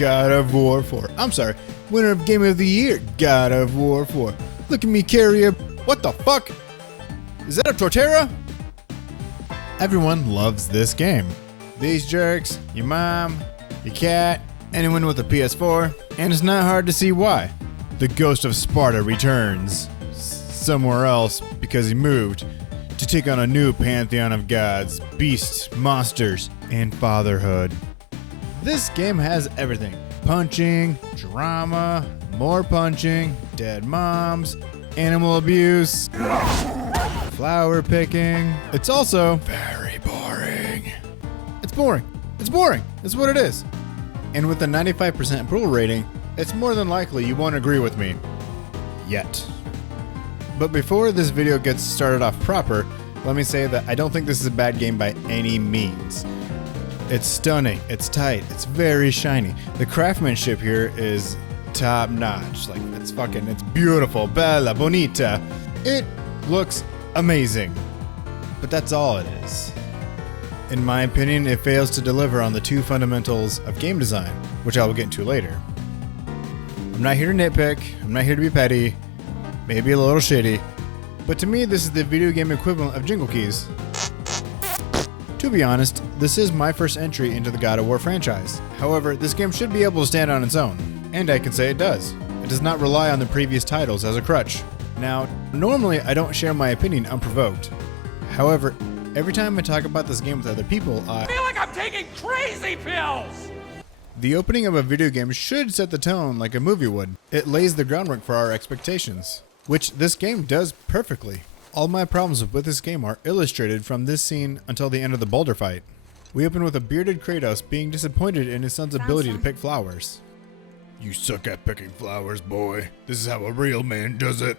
God of War 4. I'm sorry, winner of Game of the Year, God of War 4. Look at me carry a... What the fuck? Is that a Torterra? Everyone loves this game. These jerks, your mom, your cat, anyone with a PS4, and it's not hard to see why. The ghost of Sparta returns somewhere else because he moved to take on a new pantheon of gods, beasts, monsters, and fatherhood. This game has everything. Punching, drama, more punching, dead moms, animal abuse, flower picking. It's also very boring. It's boring. It's boring. That's what it is. And with a 95% approval rating, it's more than likely you won't agree with me. Yet. But before this video gets started off proper, let me say that I don't think this is a bad game by any means. It's stunning, it's tight, it's very shiny. The craftsmanship here is top notch. Like, it's beautiful, bella, bonita. It looks amazing. But that's all it is. In my opinion, it fails to deliver on the two fundamentals of game design, which I will get into later. I'm not here to nitpick, I'm not here to be petty, maybe a little shitty, but to me this is the video game equivalent of Jingle Keys. To be honest, this is my first entry into the God of War franchise. However, this game should be able to stand on its own, and I can say it does. It does not rely on the previous titles as a crutch. Now, normally I don't share my opinion unprovoked. However, every time I talk about this game with other people, I feel like I'm taking crazy pills! The opening of a video game should set the tone like a movie would. It lays the groundwork for our expectations, which this game does perfectly. All my problems with this game are illustrated from this scene until the end of the boulder fight. We open with a bearded Kratos being disappointed in his son's ability to pick flowers. You suck at picking flowers, boy. This is how a real man does it.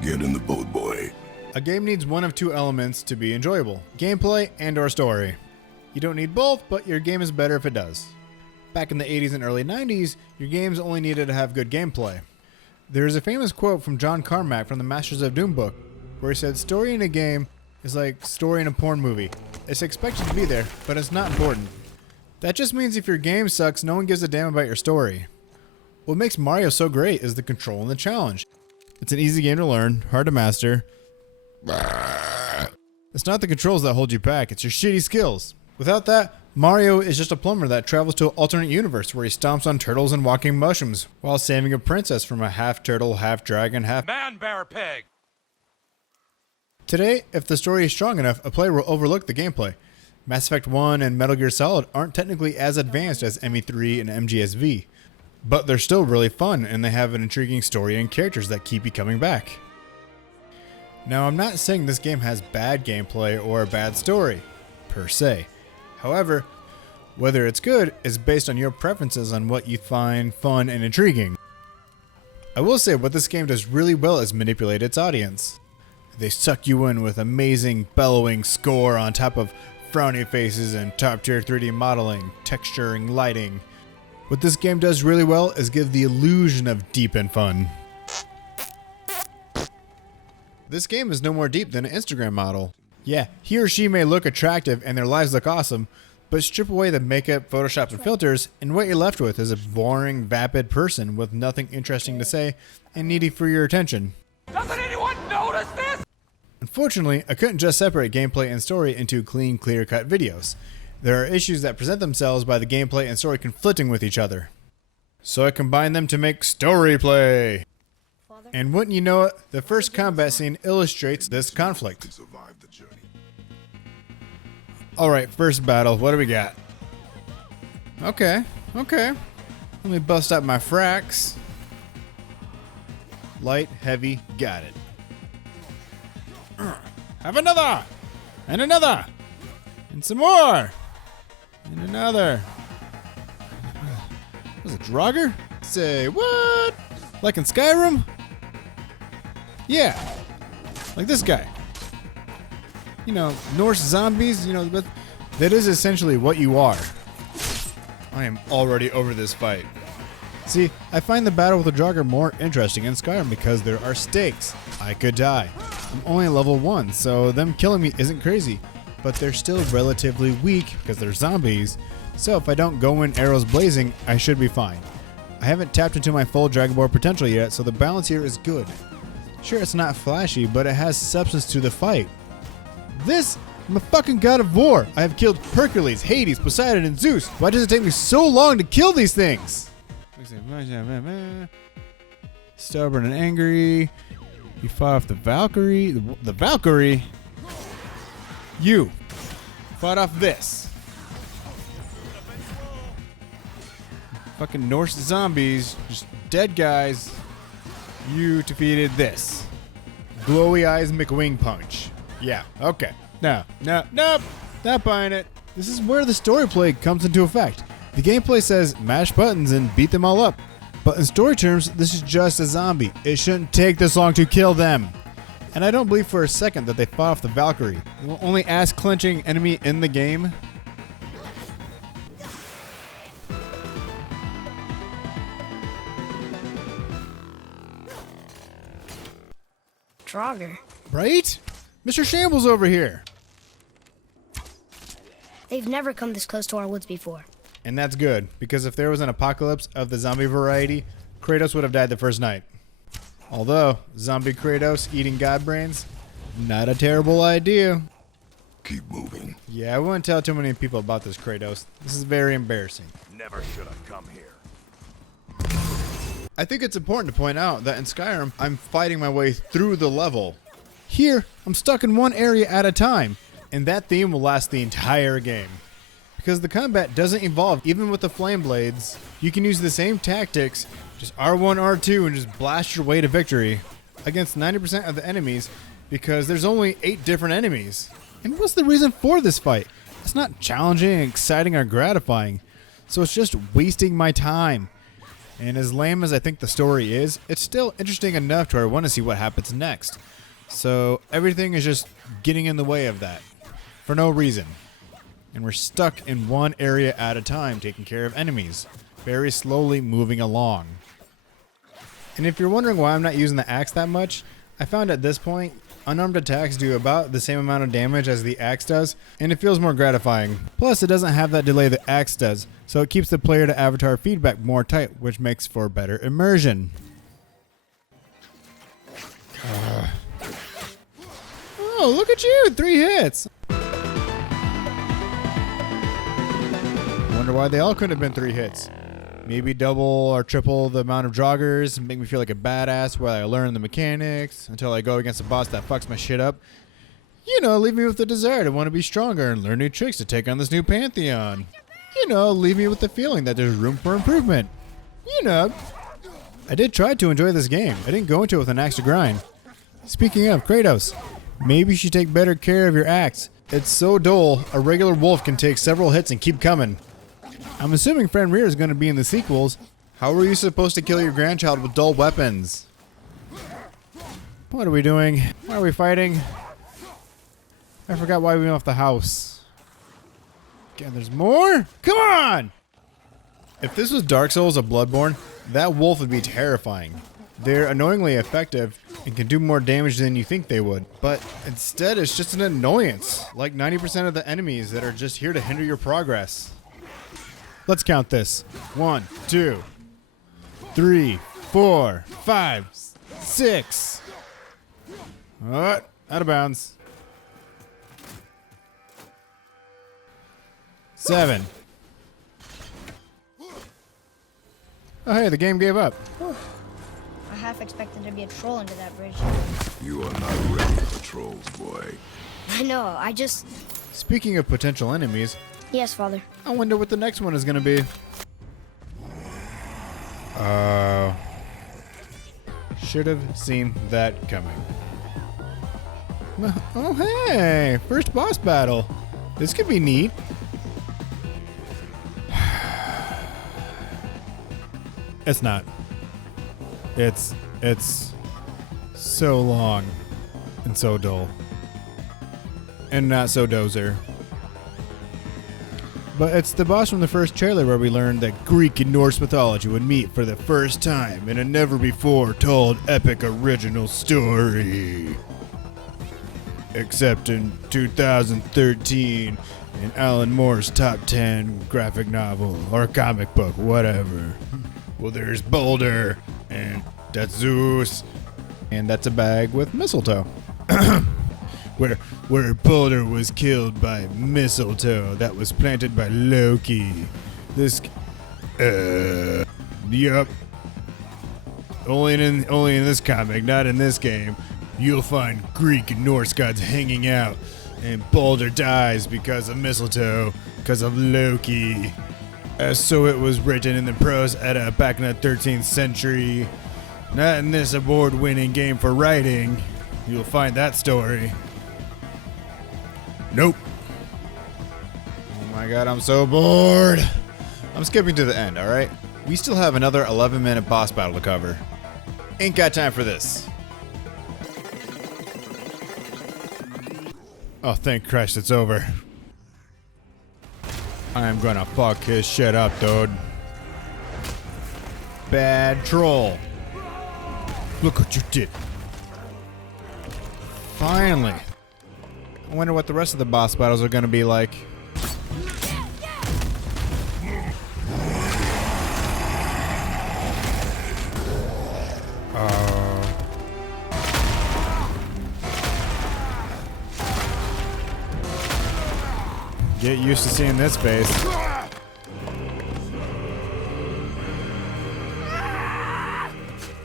Get in the boat, boy. A game needs one of two elements to be enjoyable: gameplay and/or story. You don't need both, but your game is better if it does. Back in the 80s and early 90s, your games only needed to have good gameplay. There is a famous quote from John Carmack from the Masters of Doom book, where he said, "Story in a game is like story in a porn movie. It's expected to be there, but it's not important." That just means if your game sucks, no one gives a damn about your story. What makes Mario so great is the control and the challenge. It's an easy game to learn, hard to master. It's not the controls that hold you back, it's your shitty skills. Without that, Mario is just a plumber that travels to an alternate universe where he stomps on turtles and walking mushrooms while saving a princess from a half turtle, half dragon, half man bear pig. Today, if the story is strong enough, a player will overlook the gameplay. Mass Effect 1 and Metal Gear Solid aren't technically as advanced as ME3 and MGSV, but they're still really fun and they have an intriguing story and characters that keep you coming back. Now, I'm not saying this game has bad gameplay or a bad story, per se. However, whether it's good is based on your preferences on what you find fun and intriguing. I will say what this game does really well is manipulate its audience. They suck you in with amazing bellowing score on top of frowny faces and top tier 3D modeling, texturing, lighting. What this game does really well is give the illusion of deep and fun. This game is no more deep than an Instagram model. Yeah, he or she may look attractive and their lives look awesome, but strip away the makeup, photoshops, and filters, and what you're left with is a boring, vapid person with nothing interesting to say and needy for your attention. Doesn't anyone notice this? Unfortunately, I couldn't just separate gameplay and story into clean, clear-cut videos. There are issues that present themselves by the gameplay and story conflicting with each other. So I combined them to make story play. And wouldn't you know it, the first combat scene illustrates this conflict. Alright, first battle, what do we got? Okay. Let me bust out my fracs. Light, heavy, got it. Have another! And another! And some more! And another. Was it Draugr? Say what? Like in Skyrim? Yeah. Like this guy. You know, Norse zombies, you know, but that is essentially what you are. I am already over this fight. See, I find the battle with the Draugr more interesting in Skyrim because there are stakes. I could die. I'm only level 1, so them killing me isn't crazy, but they're still relatively weak because they're zombies, So if I don't go in arrows blazing, I should be fine. I haven't tapped into my full Dragon Ball potential yet, so the balance here is good. Sure, it's not flashy, but it has substance to the fight. I'm a fucking god of war. I have killed Hercules, Hades, Poseidon, and Zeus. Why does it take me so long to kill these things? Stubborn and angry. You fought off the Valkyrie. The Valkyrie? You fought off this. Fucking Norse zombies. Just dead guys. You defeated this. Glowy Eyes McWing Punch. Yeah, okay. Nope. Not buying it. This is where the story play comes into effect. The gameplay says mash buttons and beat them all up. But in story terms, this is just a zombie. It shouldn't take this long to kill them. And I don't believe for a second that they fought off the Valkyrie. The only ass-clenching enemy in the game. Draugr. Right? Mr. Shambles over here. They've never come this close to our woods before. And that's good, because if there was an apocalypse of the zombie variety, Kratos would have died the first night. Although, zombie Kratos eating god brains, not a terrible idea. Keep moving. Yeah, I wouldn't tell too many people about this Kratos. This is very embarrassing. Never should have come here. I think it's important to point out that in Skyrim, I'm fighting my way through the level. Here, I'm stuck in one area at a time, and that theme will last the entire game. Because the combat doesn't evolve even with the flame blades, you can use the same tactics, just R1, R2, and just blast your way to victory against 90% of the enemies because there's only 8 different enemies. And what's the reason for this fight? It's not challenging, exciting, or gratifying, so it's just wasting my time. And as lame as I think the story is, it's still interesting enough to where I want to see what happens next. So everything is just getting in the way of that for no reason. And we're stuck in one area at a time taking care of enemies, very slowly moving along. And if you're wondering why I'm not using the axe that much, I found at this point, unarmed attacks do about the same amount of damage as the axe does, and it feels more gratifying. Plus, it doesn't have that delay the axe does, so it keeps the player to avatar feedback more tight, which makes for better immersion. Oh, look at you! 3 hits! Wonder why they all couldn't have been 3 hits. Maybe double or triple the amount of joggers and make me feel like a badass while I learn the mechanics until I go against a boss that fucks my shit up. You know, leave me with the desire to want to be stronger and learn new tricks to take on this new pantheon. You know, leave me with the feeling that there's room for improvement. You know. I did try to enjoy this game. I didn't go into it with an axe to grind. Speaking of, Kratos, maybe you should take better care of your axe. It's so dull, a regular wolf can take several hits and keep coming. I'm assuming Fenrir is going to be in the sequels. How are you supposed to kill your grandchild with dull weapons? What are we doing? Why are we fighting? I forgot why we left the house. Again, there's more? Come on! If this was Dark Souls or Bloodborne, that wolf would be terrifying. They're annoyingly effective and can do more damage than you think they would. But instead, it's just an annoyance. Like 90% of the enemies that are just here to hinder your progress. Let's count this. 1, 2, 3, 4, 5, 6. What? Out of bounds. 7. Oh, hey, the game gave up. I half expected there to be a troll under that bridge. You are not ready for trolls, boy. I know, I just... Speaking of potential enemies, Yes, Father. I wonder what the next one is going to be. Should have seen that coming. Oh, hey! First boss battle. This could be neat. It's not. It's so long and so dull. And not so dozer. But it's the boss from the first trailer where we learned that Greek and Norse mythology would meet for the first time in a never-before-told epic original story. Except in 2013, in Alan Moore's top 10 graphic novel or comic book, whatever. Well, there's Boulder, and that's Zeus, and that's a bag with mistletoe. where Boulder was killed by mistletoe that was planted by Loki. Yup. Only in this comic, not in this game. You'll find Greek and Norse gods hanging out, and Baldur dies because of mistletoe, because of Loki. So it was written in the prose edda back in the 13th century. Not in this award-winning game for writing. You'll find that story. Nope. Oh my god, I'm so bored. I'm skipping to the end, alright? We still have another 11-minute boss battle to cover. Ain't got time for this. Oh, thank Christ it's over. I'm gonna fuck his shit up, dude. Bad troll. Look what you did. Finally. I wonder what the rest of the boss battles are gonna be like. Get used to seeing this face.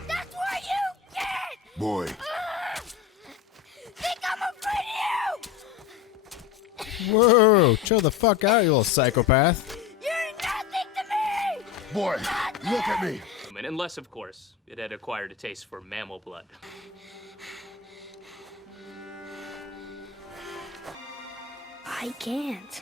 That's what you get! Boy, Think I'm afraid of you! Whoa, chill the fuck out, you little psychopath. You're nothing to me! boy, look at me. Unless, of course, it had acquired a taste for mammal blood. I can't.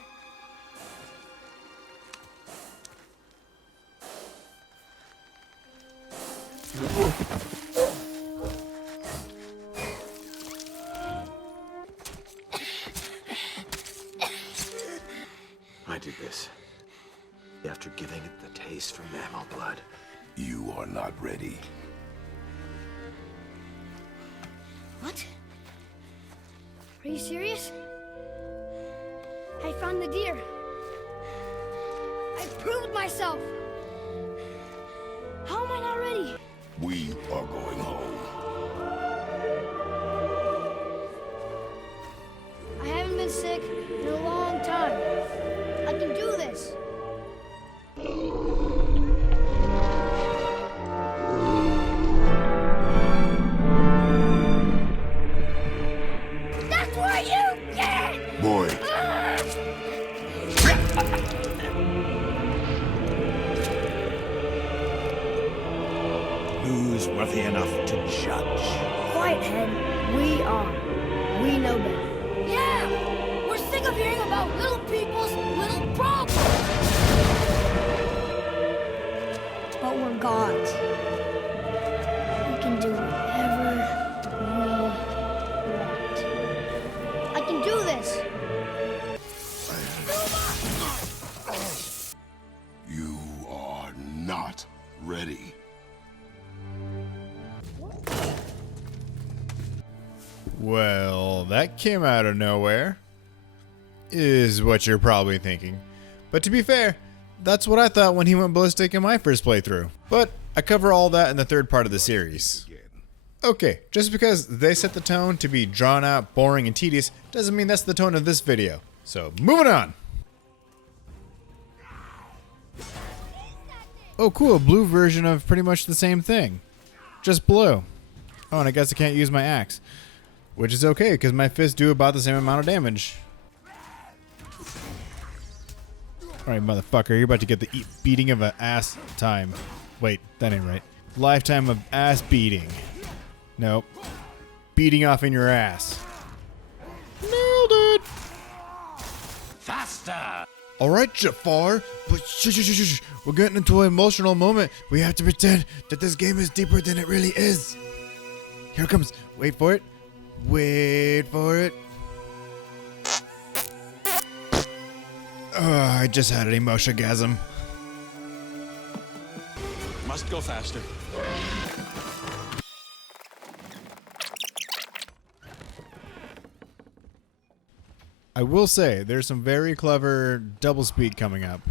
I did this after giving it the taste for mammal blood. You are not ready. What? Are you serious? I found the deer. I proved myself. How am I not ready? We are going home. I haven't been sick in a long time. I can do this. That's what you get! Boy, Who's worthy enough to judge? Quiet, Head. We are. We know better. Yeah! We're sick of hearing about little people's little problems! But we're gods. We can do whatever we want. I can do this! you are not ready. Well, that came out of nowhere, is what you're probably thinking. But to be fair, that's what I thought when he went ballistic in my first playthrough. But I cover all that in the third part of the series. Okay, just because they set the tone to be drawn out, boring, and tedious doesn't mean that's the tone of this video. So, moving on! Oh cool, blue version of pretty much the same thing. Just blue. Oh, and I guess I can't use my axe. Which is okay, because my fists do about the same amount of damage. Alright, motherfucker, you're about to get the beating of an ass time. Wait, that ain't right. Lifetime of ass beating. Nope. Beating off in your ass. Nailed it! Faster! Alright, Jafar, but shh. We're getting into an emotional moment. We have to pretend that this game is deeper than it really is. Here it comes. Wait for it. Wait for it. I just had an emotion-gasm. Must go faster. I I will say there's some very clever double speed coming up,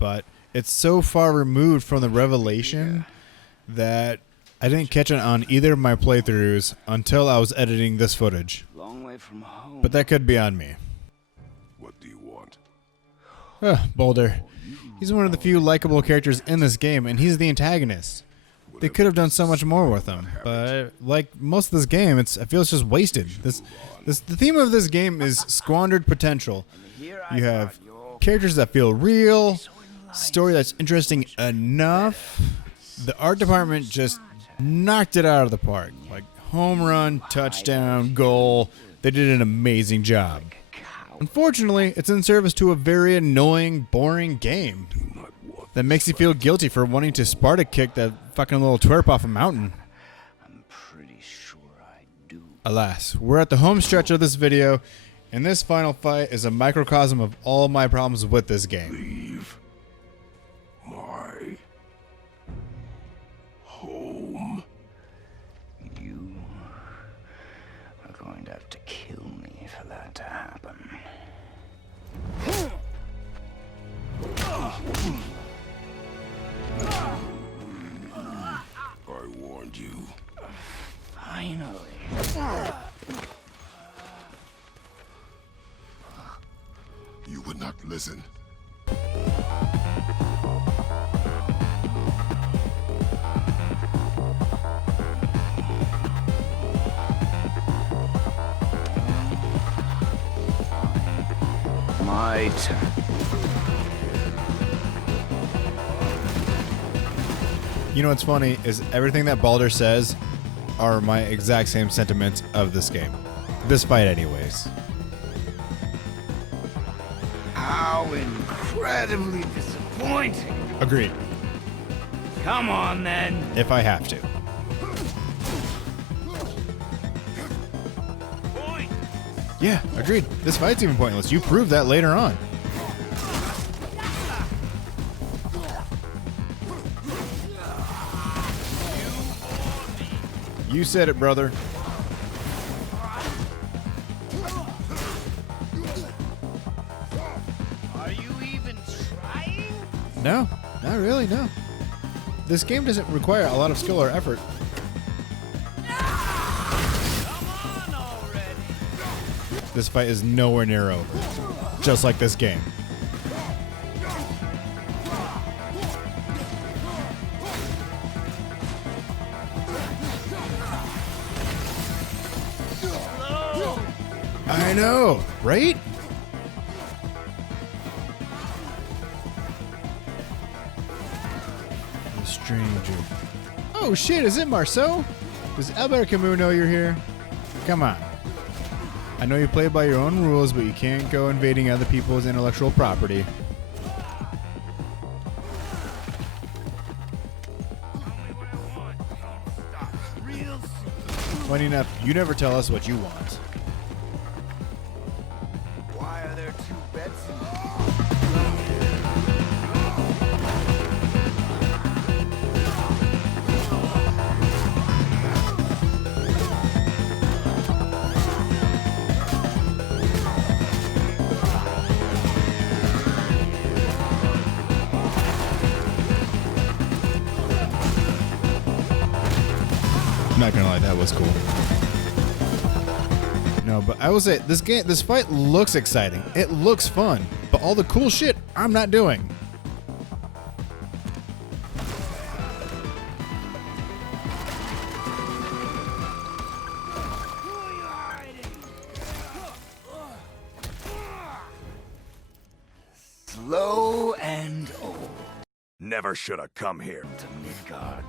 but it's so far removed from the revelation that I didn't catch it on either of my playthroughs until I was editing this footage. Long way from home. But that could be on me. What do you want? Boulder. He's one of the few likable characters in this game, and he's the antagonist. They could have done so much more with him, but like most of this game, I feel it's just wasted. The theme of this game is squandered potential. You have characters that feel real, story that's interesting enough. The art department just knocked it out of the park. Like home run, touchdown, goal. They did an amazing job. Unfortunately, it's in service to a very annoying, boring game that makes you feel guilty for wanting to Sparta kick that fucking little twerp off a mountain. I'm pretty sure I do. Alas, we're at the home stretch of this video, and this final fight is a microcosm of all my problems with this game. Leave my home. You are going to have to kill me for that to happen. I warned you. Finally. You would not listen. My turn. You know what's funny is everything that Baldur says are my exact same sentiments of this game. This fight anyways. How incredibly disappointing. Agreed. Come on, then. If I have to. Yeah, agreed. This fight's even pointless. You proved that later on. You said it, brother. Are you even trying? No, not really, no. This game doesn't require a lot of skill or effort. Come on already. This fight is nowhere near over. Just like this game. I know, right? The stranger. Oh shit, is it Marceau? Does Albert Camus know you're here? Come on. I know you play by your own rules, but you can't go invading other people's intellectual property. Funny enough, you never tell us what you want. Why are there two beds? I'm not gonna lie, that was cool. No, but I will say this fight looks exciting. It looks fun, but all the cool shit I'm not doing. Slow and old. Never should have come here. To Midgard.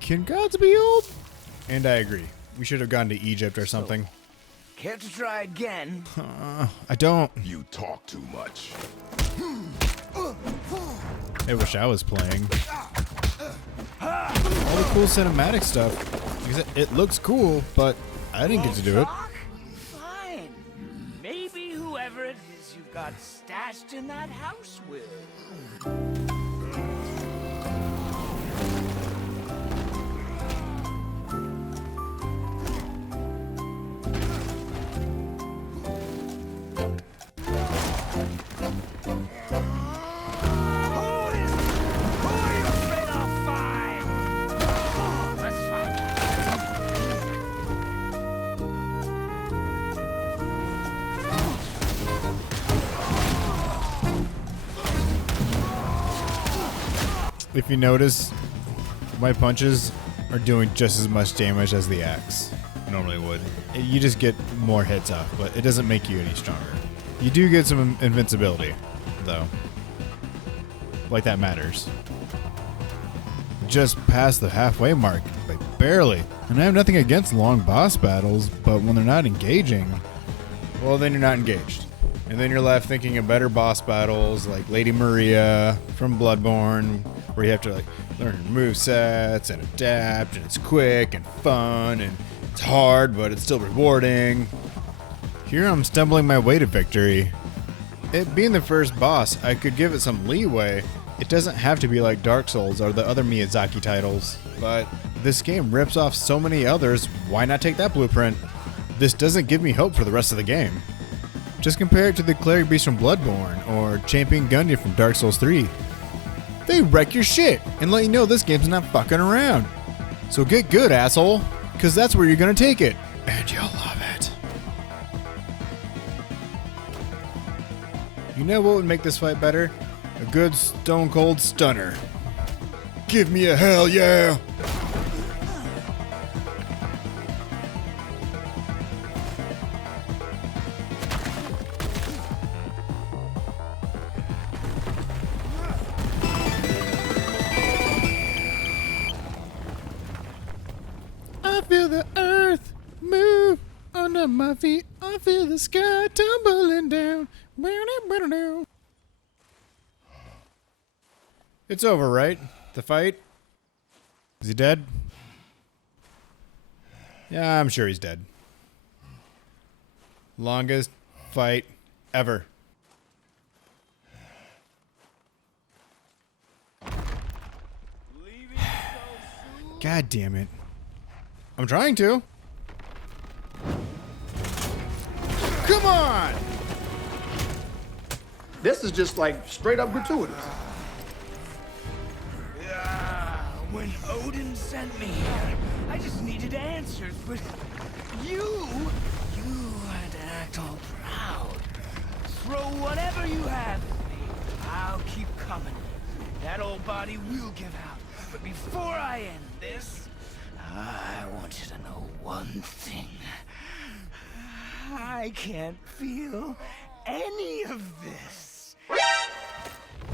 Can gods be old? And I agree. We should have gone to Egypt or something. Care to try again? I don't. You talk too much. I wish I was playing. All the cool cinematic stuff. Because it looks cool, but I didn't get to do it. Talk? Fine. Maybe whoever it is you've got stashed in that house will. If you notice, my punches are doing just as much damage as the axe normally would. You just get more hits off, but it doesn't make you any stronger. You do get some invincibility, though. Like that matters. Just past the halfway mark, like barely. And I have nothing against long boss battles, but when they're not engaging, well, then you're not engaged. And then you're left thinking of better boss battles like Lady Maria from Bloodborne, where you have to like learn movesets and adapt, and it's quick and fun and it's hard, but it's still rewarding. Here I'm stumbling my way to victory. It being the first boss, I could give it some leeway. It doesn't have to be like Dark Souls or the other Miyazaki titles, but this game rips off so many others, why not take that blueprint? This doesn't give me hope for the rest of the game. Just compare it to the Cleric Beast from Bloodborne or Champion Gundy from Dark Souls 3. They wreck your shit and let you know this game's not fucking around. So get good, asshole, because that's where you're gonna take it, and you'll love it. You know what would make this fight better? A good stone cold stunner. Give me a hell yeah! I feel the earth move under my feet. I feel the sky tumbling down. It's over, right? The fight? Is he dead? Yeah, I'm sure he's dead. Longest fight ever. God damn it. I'm trying to. Come on! This is just like straight up gratuitous. When Odin sent me here, I just needed answers, but you had to act all proud. Throw whatever you have at me. I'll keep coming. That old body will give out. But before I end this, I want you to know one thing. I can't feel any of this.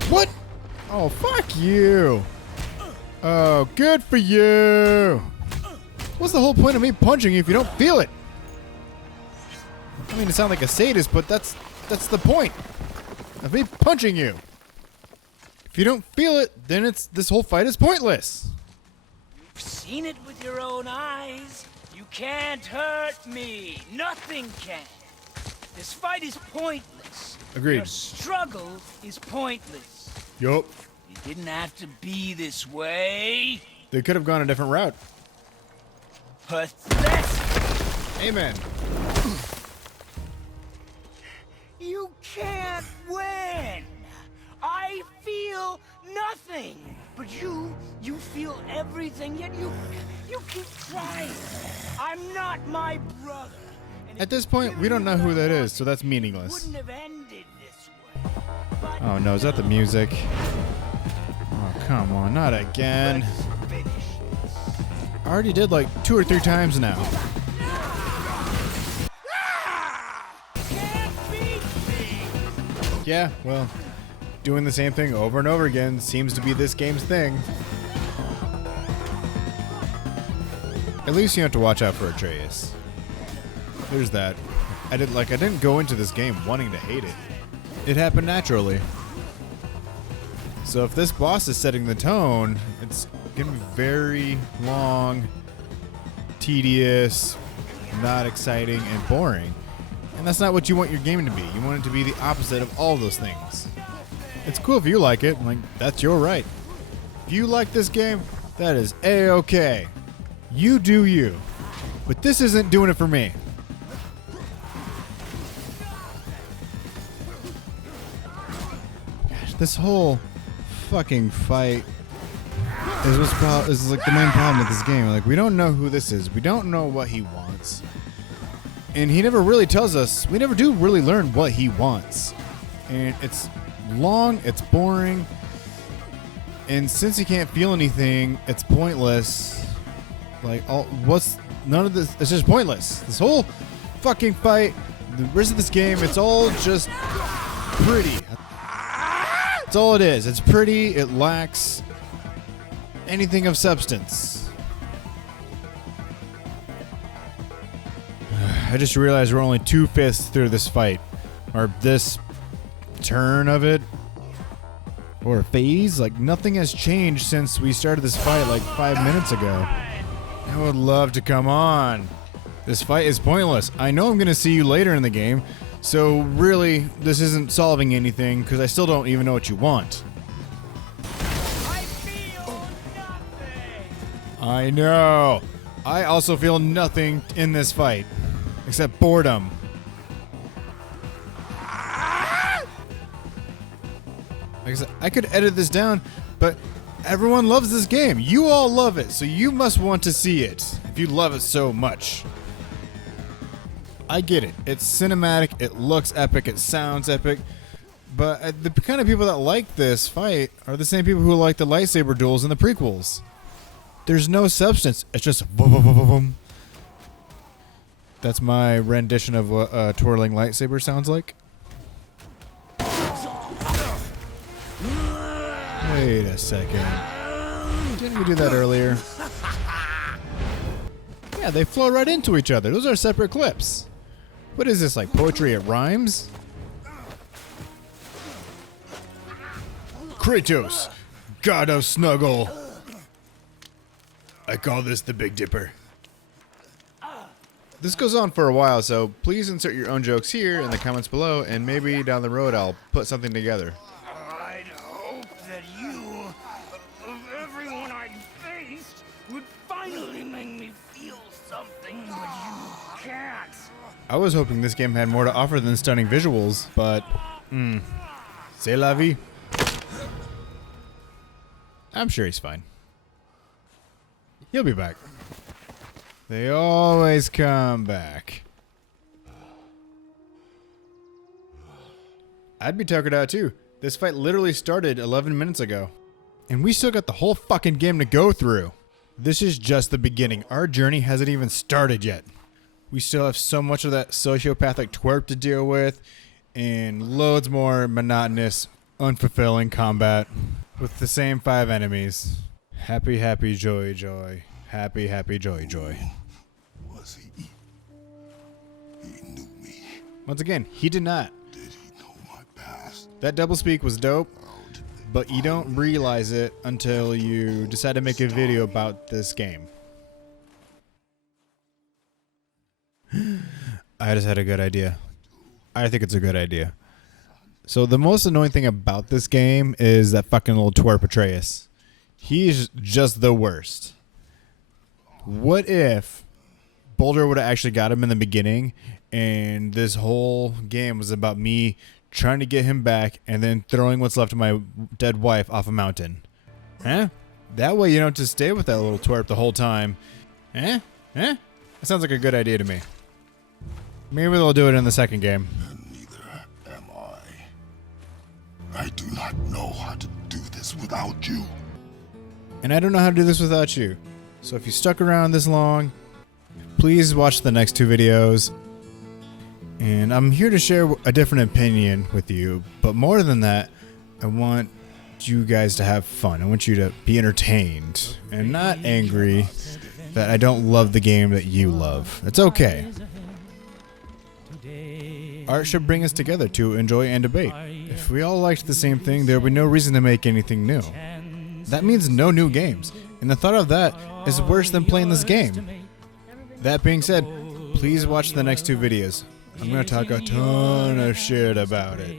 What? Oh, fuck you. Oh, good for you. What's the whole point of me punching you if you don't feel it? I mean to sound like a sadist, but that's the point of me punching you. If you don't feel it, then this whole fight is pointless. You've seen it with your own eyes. You can't hurt me. Nothing can. This fight is pointless. Agreed. Your struggle is pointless. Yup. It didn't have to be this way. They could have gone a different route. Pathetic. Amen. You can't win. I feel nothing. But you feel everything, yet you keep trying. I'm not my brother. And At this point, we don't know who that is, so that's it meaningless. wouldn't have ended this way. But Oh no, is that the music? Oh, come on, not again. let's finish this. I already did like 2 or 3 times now. Can't beat me. Yeah, well, doing the same thing over and over again seems to be this game's thing. At least you have to watch out for Atreus. There's that. I didn't go into this game wanting to hate it. It happened naturally. So if this boss is setting the tone, it's gonna be very long, tedious, not exciting, and boring. And that's not what you want your game to be. You want it to be the opposite of all those things. It's cool if you like it, like, that's your right. If you like this game, that is A-okay. You do you. But this isn't doing it for me. Gosh, this whole fucking fight is like the main problem with this game. Like, we don't know who this is. We don't know what he wants. And he never really tells us. We never do really learn what he wants. And it's long, it's boring. And since he can't feel anything, it's pointless. Like, none of this, it's just pointless. This whole fucking fight, the rest of this game, it's all just pretty. That's all it is. It's pretty, it lacks anything of substance. I just realized we're only 2/5 through this fight. Or this turn of it. Or phase. Like, nothing has changed since we started this fight like 5 minutes ago. I would love to come on. This fight is pointless. I know I'm going to see you later in the game. So really, this isn't solving anything because I still don't even know what you want. I feel nothing. I know. I also feel nothing in this fight. Except boredom. Like I said, I could edit this down, but everyone loves this game. You all love it, so you must want to see it if you love it so much. I get it. It's cinematic, it looks epic, it sounds epic, but the kind of people that like this fight are the same people who like the lightsaber duels in the prequels. There's no substance. It's just boom, boom, boom, boom, boom. That's my rendition of what a twirling lightsaber sounds like. Wait a second. Didn't we do that earlier? Yeah, they flow right into each other. Those are separate clips. What is this, like poetry? It rhymes? Kratos, god of snuggle. I call this the Big Dipper. This goes on for a while, so please insert your own jokes here in the comments below, and maybe down the road I'll put something together. I'd hope that you, of everyone I'd faced, would finally make me feel something, but you can't. I was hoping this game had more to offer than stunning visuals, but c'est la vie. I'm sure he's fine. He'll be back. They always come back. I'd be tuckered out too. This fight literally started 11 minutes ago. And we still got the whole fucking game to go through. This is just the beginning. Our journey hasn't even started yet. We still have so much of that sociopathic twerp to deal with, and loads more monotonous, unfulfilling combat with the same 5 enemies. Happy, happy, joy, joy. Happy, happy, joy, joy. Was he? He knew me. Once again, he did not. Did he know my past? That doublespeak was dope, but you don't realize it until you decide to make a video about this game. I just had a good idea. I think it's a good idea. So the most annoying thing about this game is that fucking little twerp Atreus. He's just the worst. What if Boulder would have actually got him in the beginning and this whole game was about me trying to get him back and then throwing what's left of my dead wife off a mountain? Huh? That way you don't just stay with that little twerp the whole time. Eh? Eh? That sounds like a good idea to me. Maybe they'll do it in the second game. And neither am I. I do not know how to do this without you. And I don't know how to do this without you. So if you stuck around this long, please watch the next 2 videos. And I'm here to share a different opinion with you. But more than that, I want you guys to have fun. I want you to be entertained and not angry that I don't love the game that you love. It's okay. Art should bring us together to enjoy and debate. If we all liked the same thing, there would be no reason to make anything new. That means no new games. And the thought of that is worse than playing this game. That being said, please watch the next 2 videos. I'm going to talk a ton of shit about it.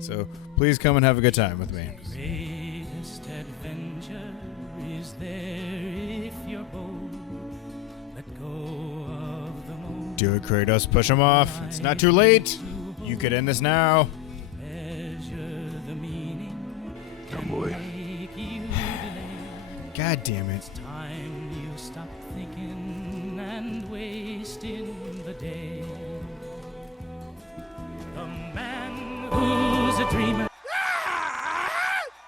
So please come and have a good time with me. Greatest adventure is there if you're bold. Let go of the moment. Do it, Kratos. Push him off. It's not too late. You could end this now. Measure the meaning. Come boy. God damn it. Time you stop thinking and wasting the day. The man who's a dreamer.